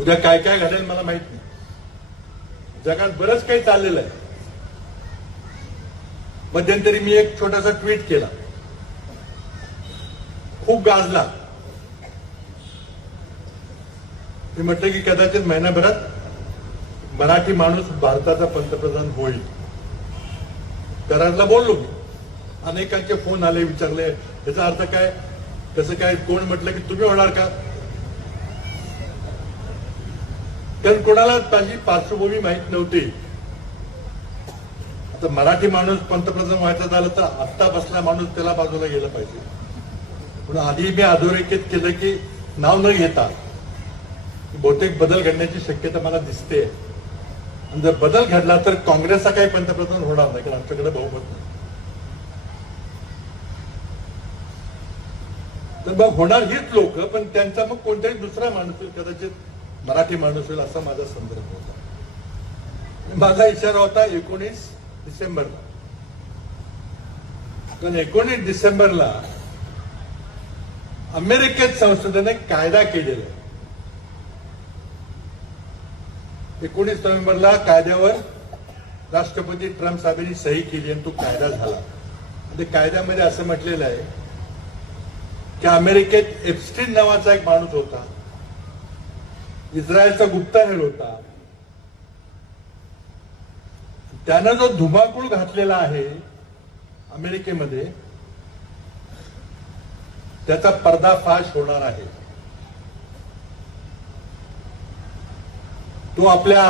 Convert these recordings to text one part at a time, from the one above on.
उद्या काय काय घडेल मला माहित नाही. जगात बरंच काही चाललेलं आहे. मध्यंतरी मी एक छोटासा ट्विट केला, खूप गाजला. मी म्हटलं की कदाचित महिनाभरात मराठी माणूस भारताचा पंतप्रधान होईल. कराडला बोललो मी. अनेकांचे फोन आले, विचारले याचा अर्थ काय, कसं काय, कोण म्हटलं की तुम्ही होणार का. कारण कोणाला माझी पार्श्वभूमी माहित नव्हती. आता मराठी माणूस पंतप्रधान व्हायचं झालं तर आत्ता बसला माणूस त्याला बाजूला गेलं पाहिजे. म्हणून आधी मी अधोरेखित केलं की नाव न घेता बहुतेक बदल घडण्याची शक्यता मला दिसते. आणि जर बदल घडला तर काँग्रेसचा काही पंतप्रधान होणार नाही, कारण आमच्याकडे बहुमत नाही. तर मग होणार हीच लोक, पण त्यांचा मग कोणताही दुसरा माणूस होईल, कदाचित मराठी माणूस होईल असा माझा संदर्भ होता. माझा इशारा होता 19 डिसेंबरला. कारण 19 डिसेंबरला अमेरिकेत संसदेने कायदा केलेला आहे. 19 नोव्हेंबरला कायद्यावर राष्ट्रपती ट्रम्प साहेबांनी सही केली आणि तो कायदा झाला. त्या कायद्यामध्ये असं म्हटलेलं आहे की अमेरिकेत एप्स्टीन नावाचा एक माणूस होता, इस्रायलचा गुप्तहेर होता. त्यानं जो धुमाकूळ घातलेला आहे अमेरिकेमध्ये, त्याचा पर्दाफाश होणार आहे. तो आपल्या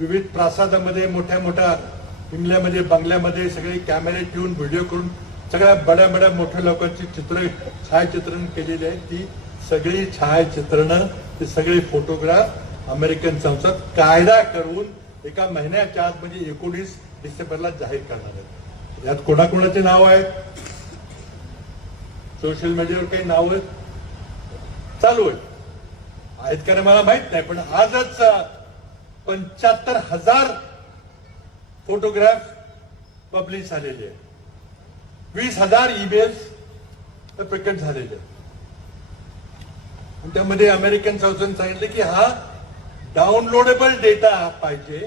विविध प्रासादामध्ये, मोठ्या मोठ्या बंगल्यामध्ये बंगल्यामध्ये सगळे कॅमेरे ठेवून, व्हिडिओ करून सगळ्या बड्या बड्या मोठ्या लोकांची छायाचित्रण केलेली आहे. ती सगळी छायाचित्रणं, ते सगळे फोटोग्राफ अमेरिकन संसद कायदा करून एका महिन्याच्या आत म्हणजे 19 डिसेंबरला जाहीर करणार आहेत. यात कोणाकोणाचे नाव आहेत, सोशल मीडियावर काही नाव चालू आहेत का मला माहित नाही. पण आजच 75,000 फोटोग्राफ पब्लिश झालेले आहेत. 20,000 ईमेल्स प्रकट झालेले आहेत. त्यामध्ये अमेरिकन संसदेने सांगितलं की हा डाउनलोडेबल डेटा पाहिजे,